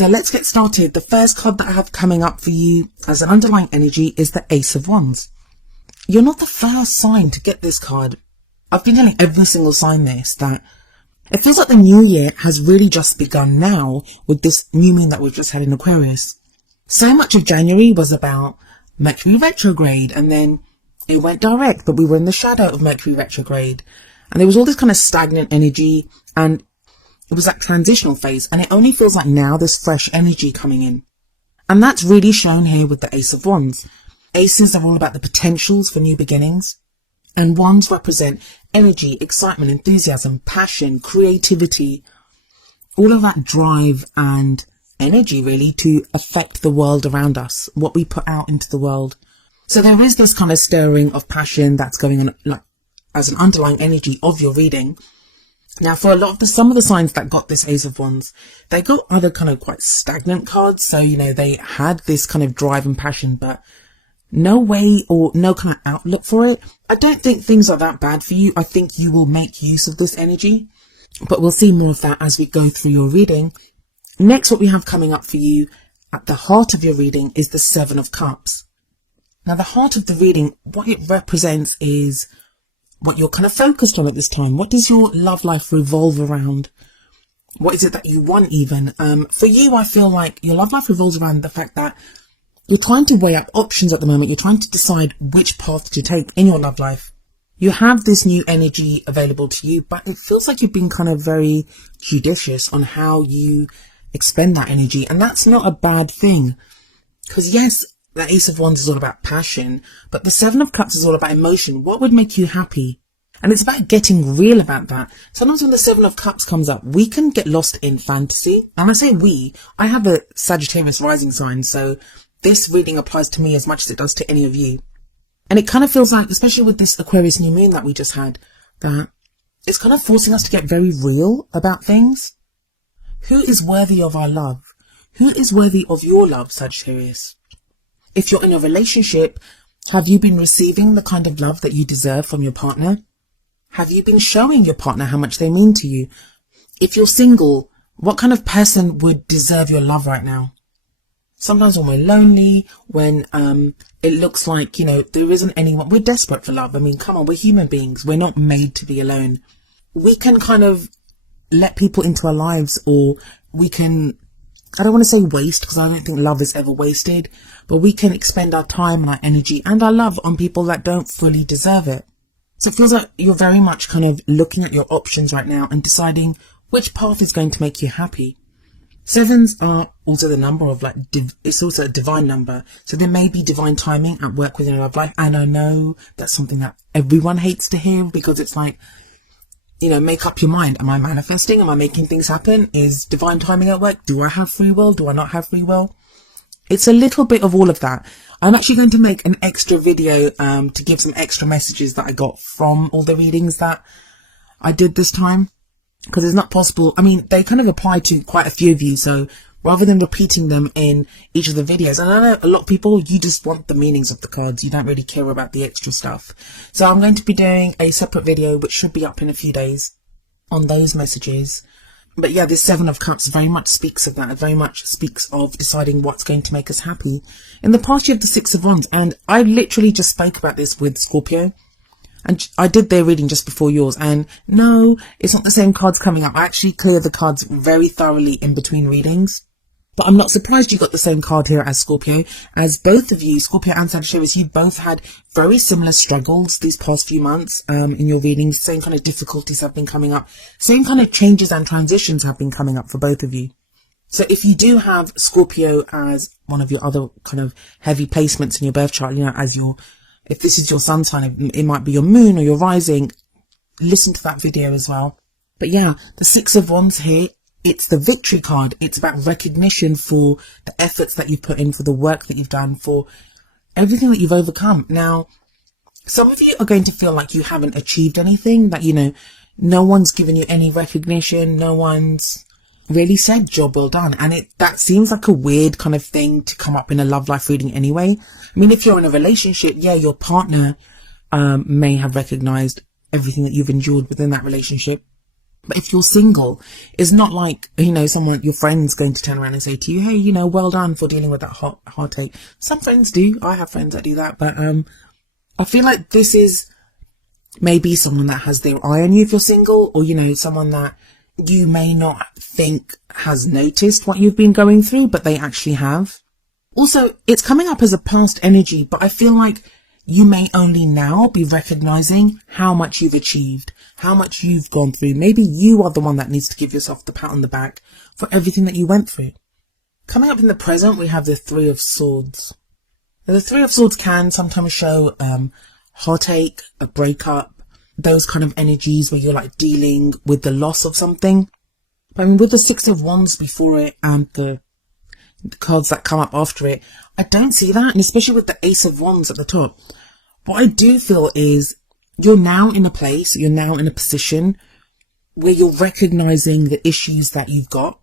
So let's get started. The first card that I have coming up for you as an underlying energy is the Ace of Wands. You're not the first sign to get this card. I've been telling every single sign this, that it feels like the new year has really just begun now with this new moon that we've just had in Aquarius. So much of January was about Mercury retrograde, and then it went direct, but we were in the shadow of Mercury retrograde. And there was all this kind of stagnant energy, and it was that transitional phase, and it only feels like now there's fresh energy coming in. And that's really shown here with the Ace of Wands. Aces are all about the potentials for new beginnings, and wands represent energy, excitement, enthusiasm, passion, creativity, all of that drive and energy really to affect the world around us, what we put out into the world. So there is this kind of stirring of passion that's going on, like, as an underlying energy of your reading. Now, for some of the signs that got this Ace of Wands, they got other kind of quite stagnant cards. So, they had this kind of drive and passion, but no way or no kind of outlook for it. I don't think things are that bad for you. I think you will make use of this energy, but we'll see more of that as we go through your reading. Next, what we have coming up for you at the heart of your reading is the Seven of Cups. Now, the heart of the reading, what it represents is what you're kind of focused on at this time. What does your love life revolve around? What is it that you want even? For you, I feel like your love life revolves around the fact that you're trying to weigh up options at the moment. You're trying to decide which path to take in your love life. You have this new energy available to you, but it feels like you've been kind of very judicious on how you expend that energy. And that's not a bad thing. Because yes, the Ace of Wands is all about passion, but the Seven of Cups is all about emotion. What would make you happy? And it's about getting real about that. Sometimes when the Seven of Cups comes up, we can get lost in fantasy. And I say we, I have a Sagittarius rising sign, so this reading applies to me as much as it does to any of you. And it kind of feels like, especially with this Aquarius new moon that we just had, that it's kind of forcing us to get very real about things. Who is worthy of our love? Who is worthy of your love, Sagittarius? If you're in a relationship, have you been receiving the kind of love that you deserve from your partner? Have you been showing your partner how much they mean to you? If you're single, what kind of person would deserve your love right now? Sometimes when we're lonely, when it looks like, there isn't anyone, we're desperate for love. I mean, come on, we're human beings. We're not made to be alone. We can kind of let people into our lives, or we can, I don't want to say waste, because I don't think love is ever wasted, but we can expend our time and our energy and our love on people that don't fully deserve it. So it feels like you're very much kind of looking at your options right now and deciding which path is going to make you happy. Sevens are also the number of it's also a divine number. So there may be divine timing at work within your love life. And I know that's something that everyone hates to hear, because it's like, make up your mind. Am I manifesting? Am I making things happen? Is divine timing at work? Do I have free will? Do I not have free will? It's a little bit of all of that. I'm actually going to make an extra video to give some extra messages that I got from all the readings that I did this time. Because it's not possible. I mean, they kind of apply to quite a few of you. So rather than repeating them in each of the videos, and I know a lot of people, you just want the meanings of the cards. You don't really care about the extra stuff. So I'm going to be doing a separate video, which should be up in a few days, on those messages. But yeah, this Seven of Cups very much speaks of that. It very much speaks of deciding what's going to make us happy. In the past, you have the Six of Wands. And I literally just spoke about this with Scorpio. And I did their reading just before yours, and no, it's not the same cards coming up. I actually clear the cards very thoroughly in between readings. But I'm not surprised you got the same card here as Scorpio, as both of you, Scorpio and Sagittarius, you both had very similar struggles these past few months in your readings. Same kind of difficulties have been coming up. Same kind of changes and transitions have been coming up for both of you. So if you do have Scorpio as one of your other kind of heavy placements in your birth chart, if this is your sun sign, it might be your moon or your rising, listen to that video as well. But yeah, the Six of Wands here, it's the victory card. It's about recognition for the efforts that you've put in, for the work that you've done, for everything that you've overcome. Now, some of you are going to feel like you haven't achieved anything, that, no one's given you any recognition, no one's really said job well done, and that seems like a weird kind of thing to come up in a love life reading anyway. I mean, if you're in a relationship, yeah, your partner may have recognized everything that you've endured within that relationship, But if you're single, it's not like, someone, your friend's going to turn around and say to you, hey, well done for dealing with that heartache. Some friends do. I have friends that do that. But I feel like this is maybe someone that has their eye on you if you're single, or, someone that you may not think has noticed what you've been going through, but they actually have. Also, it's coming up as a past energy, but I feel like you may only now be recognizing how much you've achieved, how much you've gone through. Maybe you are the one that needs to give yourself the pat on the back for everything that you went through. Coming up in the present, we have the Three of Swords. Now, the Three of Swords can sometimes show heartache, a breakup, those kind of energies where you're like dealing with the loss of something. But with the Six of Wands before it and the cards that come up after it, I don't see that, and especially with the Ace of Wands at the top. What I do feel is you're now in a place, you're now in a position where you're recognizing the issues that you've got.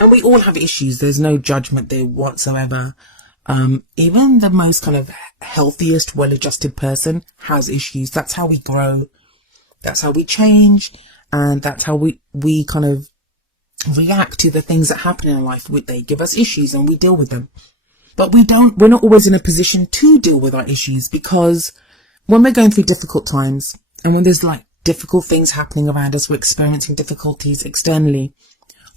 And we all have issues. There's no judgment there whatsoever. Even the most kind of healthiest, well-adjusted person has issues. That's how we grow. That's how we change. And that's how we kind of react to the things that happen in life. They give us issues and we deal with them. But we're not always in a position to deal with our issues, because when we're going through difficult times and when there's like difficult things happening around us, we're experiencing difficulties externally,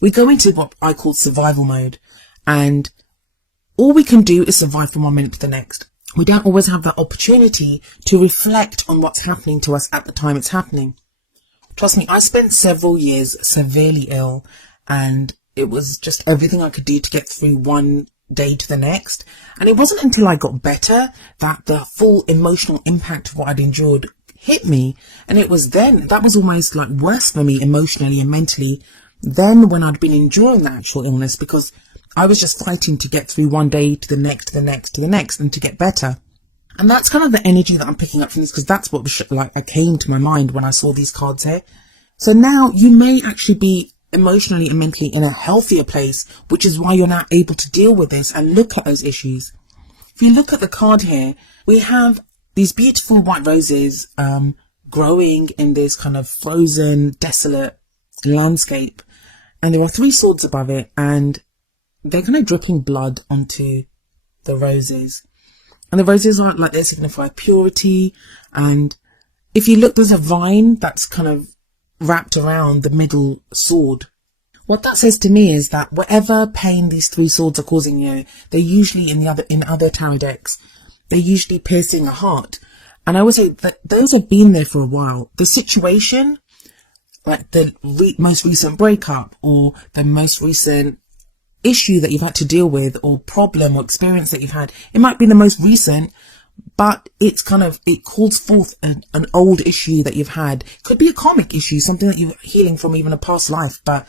we go into what I call survival mode, and all we can do is survive from one minute to the next. We don't always have that opportunity to reflect on what's happening to us at the time it's happening. Trust me, I spent several years severely ill, and it was just everything I could do to get through one day to the next. And it wasn't until I got better that the full emotional impact of what I'd endured hit me. And it was then, that was almost like worse for me emotionally and mentally than when I'd been enduring the actual illness, because I was just fighting to get through one day to the next, to the next, to the next, and to get better. And that's kind of the energy that I'm picking up from this, because that's what I came to my mind when I saw these cards here. So now you may actually be emotionally and mentally in a healthier place, which is why you're now able to deal with this and look at those issues. If you look at the card here, we have these beautiful white roses growing in this kind of frozen, desolate landscape. And there are three swords above it, and they're kind of dripping blood onto the roses. And the roses are like, they signify purity. And if you look, there's a vine that's kind of wrapped around the middle sword. What that says to me is that whatever pain these three swords are causing you, they're usually in other tarot decks, they're usually piercing a heart. And I would say that those have been there for a while. The situation, like the most recent breakup, or the most recent issue that you've had to deal with, or problem or experience that you've had, it might be the most recent, but it calls forth an old issue that you've had. Could be a karmic issue, something that you're healing from even a past life, but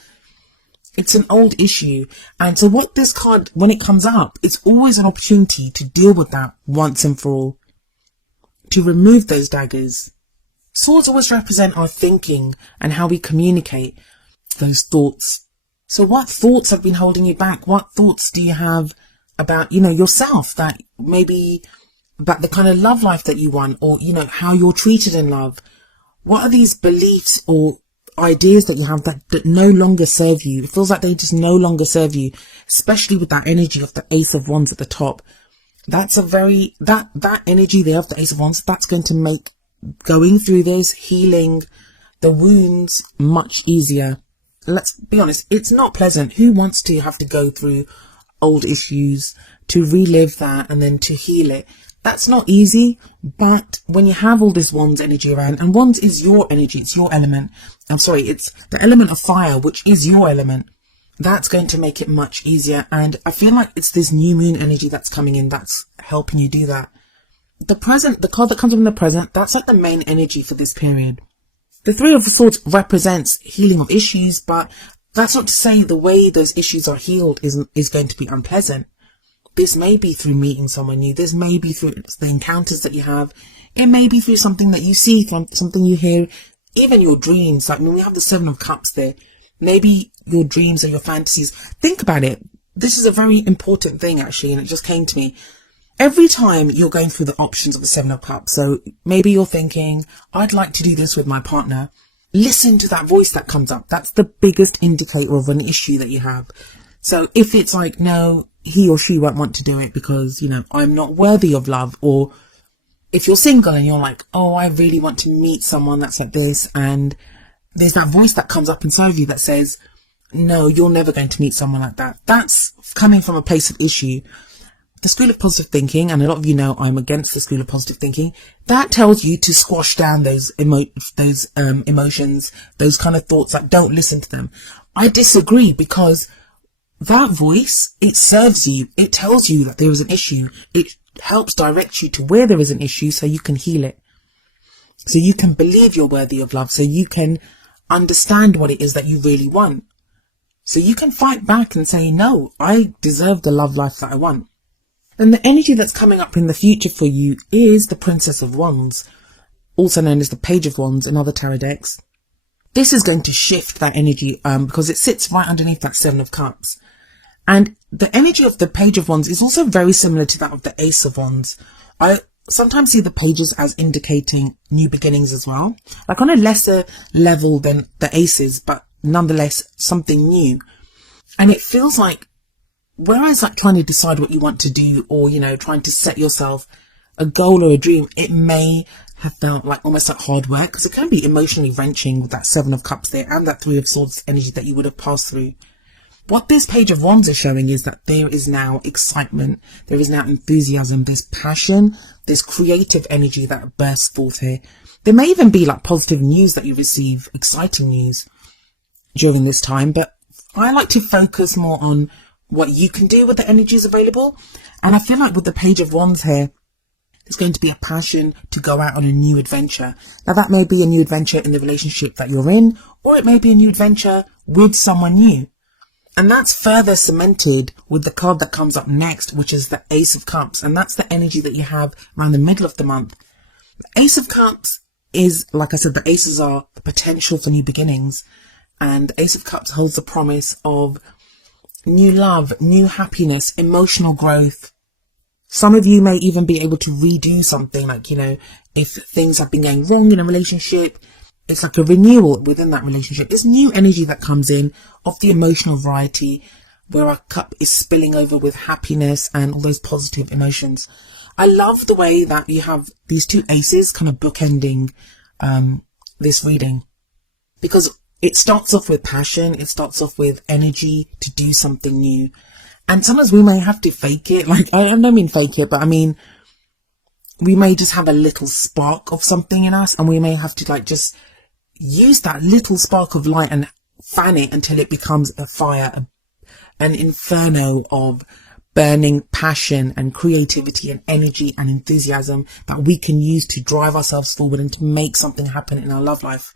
it's an old issue. And so what this card, when it comes up, it's always an opportunity to deal with that once and for all, to remove those daggers. Swords always represent our thinking and how we communicate those thoughts. So what thoughts have been holding you back? What thoughts do you have about, yourself, that maybe about the kind of love life that you want, or, how you're treated in love? What are these beliefs or ideas that you have that no longer serve you? It feels like they just no longer serve you, especially with that energy of the Ace of Wands at the top. That's that energy there of the Ace of Wands, that's going to make going through this, healing the wounds, much easier. Let's be honest, it's not pleasant. Who wants to have to go through old issues, to relive that and then to heal it? That's not easy. But when you have all this Wands energy around, and Wands is your energy, it's your element. It's the element of fire, which is your element. That's going to make it much easier. And I feel like it's this new moon energy that's coming in that's helping you do that. The card that comes from the present, that's like the main energy for this period. The Three of Swords represents healing of issues, but that's not to say the way those issues are healed is going to be unpleasant. This may be through meeting someone new. This may be through the encounters that you have. It may be through something that you see, something you hear, even your dreams. Like when we have the Seven of Cups there, maybe your dreams or your fantasies. Think about it. This is a very important thing actually, and it just came to me. Every time you're going through the options of the Seven of Cups, so maybe you're thinking, I'd like to do this with my partner. listen to that voice that comes up. That's the biggest indicator of an issue that you have. So if it's like, no, he or she won't want to do it because, you know, I'm not worthy of love, or if you're single and you're like, oh, I really want to meet someone that's like this, and there's that voice that comes up inside of you that says, no, you're never going to meet someone like that. That's coming from a place of issue. The school of positive thinking, and a lot of you know I'm against the school of positive thinking, that tells you to squash down those emotions, those kind of thoughts, like don't listen to them. I disagree, because that voice, it serves you. It tells you that there is an issue. It helps direct you to where there is an issue so you can heal it. So you can believe you're worthy of love. So you can understand what it is that you really want. So you can fight back and say, no, I deserve the love life that I want. And the energy that's coming up in the future for you is the Princess of Wands, also known as the Page of Wands in other tarot decks. This is going to shift that energy because it sits right underneath that Seven of Cups. And the energy of the Page of Wands is also very similar to that of the Ace of Wands. I sometimes see the pages as indicating new beginnings as well, like on a lesser level than the aces, but nonetheless something new. And it feels like, whereas like trying to decide what you want to do, or, you know, trying to set yourself a goal or a dream, it may have felt like almost like hard work, because it can be emotionally wrenching with that Seven of Cups there and that Three of Swords energy that you would have passed through. What this Page of Wands is showing is that there is now excitement, there is now enthusiasm, there's passion, there's creative energy that bursts forth here. There may even be like positive news that you receive, exciting news during this time, but I like to focus more on what you can do with the energies available. And I feel like with the Page of Wands here, there's going to be a passion to go out on a new adventure. Now that may be a new adventure in the relationship that you're in, or it may be a new adventure with someone new. And that's further cemented with the card that comes up next, which is the Ace of Cups. And that's the energy that you have around the middle of the month. The Ace of Cups is, like I said, the aces are the potential for new beginnings. And the Ace of Cups holds the promise of new love, new happiness, emotional growth. Some of you may even be able to redo something, like, you know, if things have been going wrong in a relationship, it's like a renewal within that relationship. It's new energy that comes in of the emotional variety, where our cup is spilling over with happiness and all those positive emotions. I love the way that you have these two aces kind of bookending this reading, because it starts off with passion, it starts off with energy to do something new. And sometimes we may have to fake it. Like, I don't mean fake it, but I mean, we may just have a little spark of something in us, and we may have to like just use that little spark of light and fan it until it becomes a fire, an inferno of burning passion and creativity and energy and enthusiasm that we can use to drive ourselves forward and to make something happen in our love life.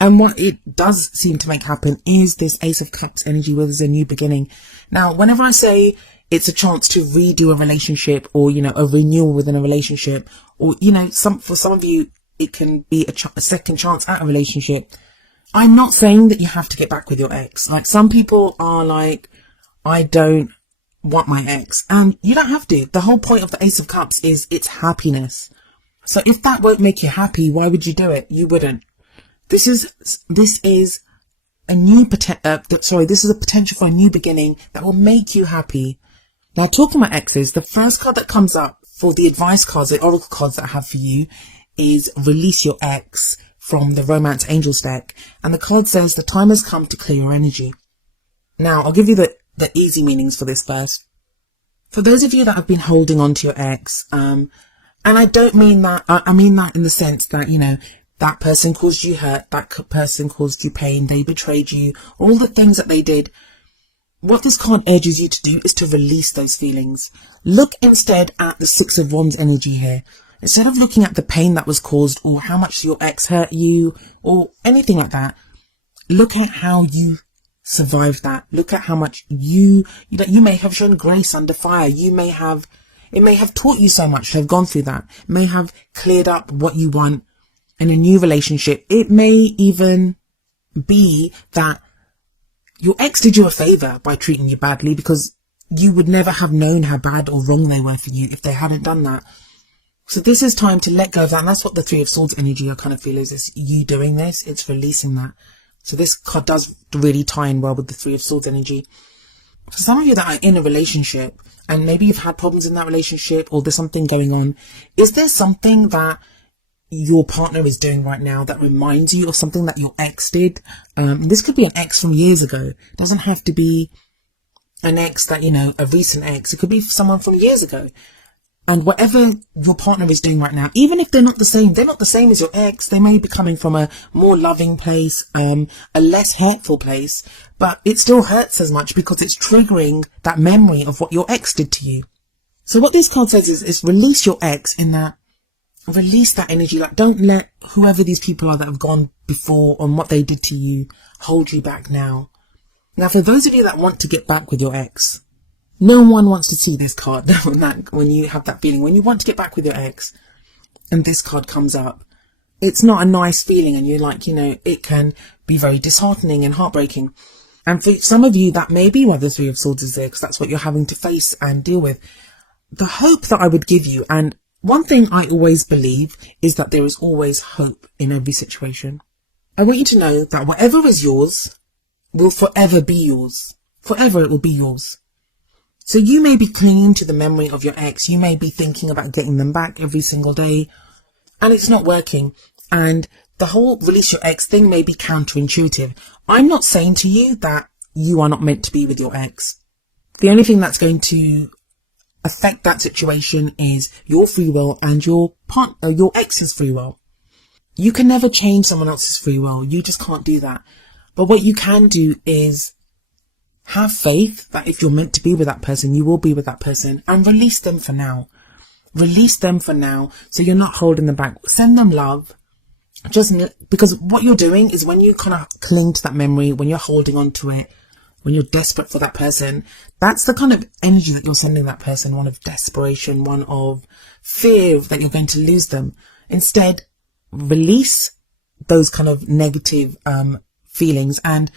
And what it does seem to make happen is this Ace of Cups energy, where there's a new beginning. Now, whenever I say it's a chance to redo a relationship, or, you know, a renewal within a relationship, or, you know, for some of you, it can be a second chance at a relationship. I'm not saying that you have to get back with your ex. Like, some people are like, I don't want my ex. And you don't have to. The whole point of the Ace of Cups is it's happiness. So if that won't make you happy, why would you do it? You wouldn't. This is a new this is a potential for a new beginning that will make you happy. Now, talking about exes, the first card that comes up for the advice cards, the oracle cards that I have for you, is Release Your Ex from the Romance Angels deck. And the card says the time has come to clear your energy. Now, I'll give you the easy meanings for this first. For those of you that have been holding on to your ex, and I don't mean that, I mean that in the sense that, you know, that person caused you hurt, that person caused you pain, they betrayed you, all the things that they did. What this card urges you to do is to release those feelings. Look instead at the Six of Wands energy here. Instead of looking at the pain that was caused, or how much your ex hurt you, or anything like that, look at how you survived that. Look at how much you may have shown grace under fire. It may have taught you so much to have gone through that. It may have cleared up what you want in a new relationship. It may even be that your ex did you a favor by treating you badly, because you would never have known how bad or wrong they were for you if they hadn't done that. So this is time to let go of that. And that's what the Three of Swords energy I kind of feel is you doing this. It's releasing that. So this card does really tie in well with the Three of Swords energy. For some of you that are in a relationship and maybe you've had problems in that relationship or there's something going on, is there something that your partner is doing right now that reminds you of something that your ex did? This could be an ex from years ago. It doesn't have to be an ex that, a recent ex. It could be someone from years ago. And whatever your partner is doing right now, even if they're not the same as your ex. They may be coming from a more loving place, a less hurtful place, but it still hurts as much because it's triggering that memory of what your ex did to you. So what this card says is release your ex in that, release that energy. Like, don't let whoever these people are that have gone before on what they did to you hold you back now. Now, for those of you that want to get back with your ex, no one wants to see this card when you have that feeling. When you want to get back with your ex and this card comes up, it's not a nice feeling, and you're like, it can be very disheartening and heartbreaking. And for some of you, that may be why the Three of Swords is there, because that's what you're having to face and deal with. The hope that I would give you, and one thing I always believe, is that there is always hope in every situation. I want you to know that whatever is yours will forever be yours. Forever it will be yours. So you may be clinging to the memory of your ex. You may be thinking about getting them back every single day, and it's not working. And the whole release your ex thing may be counterintuitive. I'm not saying to you that you are not meant to be with your ex. The only thing that's going to affect that situation is your free will and your ex's free will. You can never change someone else's free will. You just can't do that. But what you can do is have faith that if you're meant to be with that person, you will be with that person, and release them for now. Release them for now, so you're not holding them back. Send them love. Just because what you're doing is, when you kind of cling to that memory, when you're holding on to it, when you're desperate for that person, that's the kind of energy that you're sending that person. One of desperation, one of fear that you're going to lose them. Instead, release those kind of negative feelings. And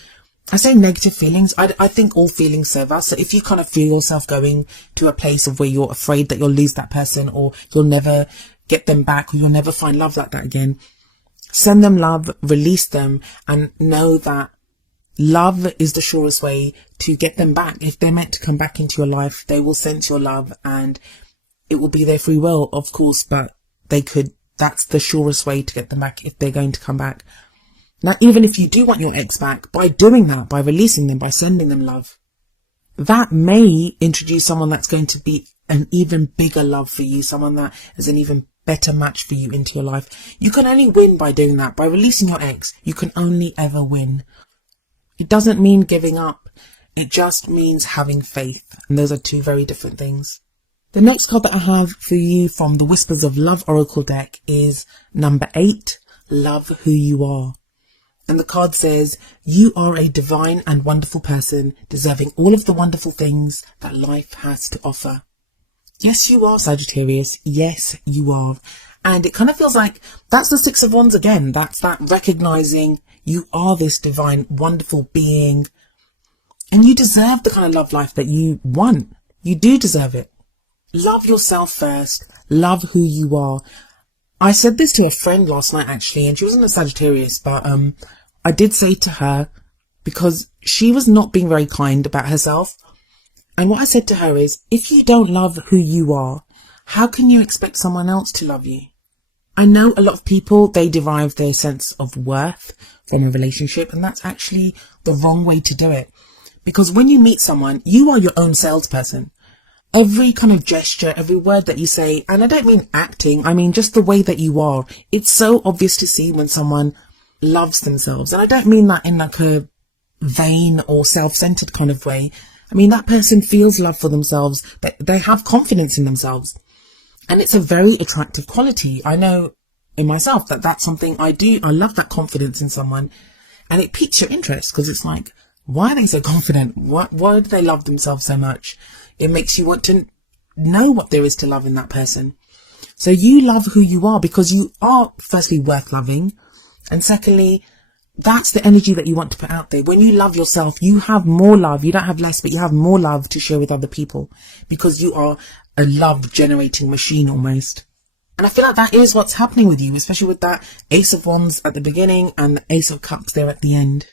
I say negative feelings. I think all feelings serve us. So if you kind of feel yourself going to a place of where you're afraid that you'll lose that person, or you'll never get them back, or you'll never find love like that again, send them love, release them, and know that love is the surest way to get them back. If they're meant to come back into your life, they will sense your love, and it will be their free will, of course, but that's the surest way to get them back if they're going to come back. Now, even if you do want your ex back, by doing that, by releasing them, by sending them love, that may introduce someone that's going to be an even bigger love for you, someone that is an even better match for you into your life. You can only win by doing that. By releasing your ex, you can only ever win. It doesn't mean giving up. It just means having faith. And those are two very different things. The next card that I have for you from the Whispers of Love Oracle deck is number 8, Love Who You Are. And the card says, you are a divine and wonderful person, deserving all of the wonderful things that life has to offer. Yes, you are, Sagittarius. Yes, you are. And it kind of feels like that's the Six of Wands again. That's that recognizing you are this divine, wonderful being. And you deserve the kind of love life that you want. You do deserve it. Love yourself first. Love who you are. I said this to a friend last night, actually, and she wasn't a Sagittarius, but I did say to her, because she was not being very kind about herself. And what I said to her is, if you don't love who you are, how can you expect someone else to love you? I know a lot of people, they derive their sense of worth from a relationship, and that's actually the wrong way to do it. Because when you meet someone, you are your own salesperson. Every kind of gesture, every word that you say, and I don't mean acting, I mean just the way that you are. It's so obvious to see when someone loves themselves. And I don't mean that in like a vain or self-centered kind of way. I mean, that person feels love for themselves. They have confidence in themselves. And it's a very attractive quality. I know in myself that that's something I do. I love that confidence in someone. And it piques your interest, because it's like, why are they so confident? Why do they love themselves so much? It makes you want to know what there is to love in that person. So you love who you are because you are, firstly, worth loving. And secondly, that's the energy that you want to put out there. When you love yourself, you have more love. You don't have less, but you have more love to share with other people, because you are a love generating machine almost. And I feel like that is what's happening with you, especially with that Ace of Wands at the beginning and the Ace of Cups there at the end.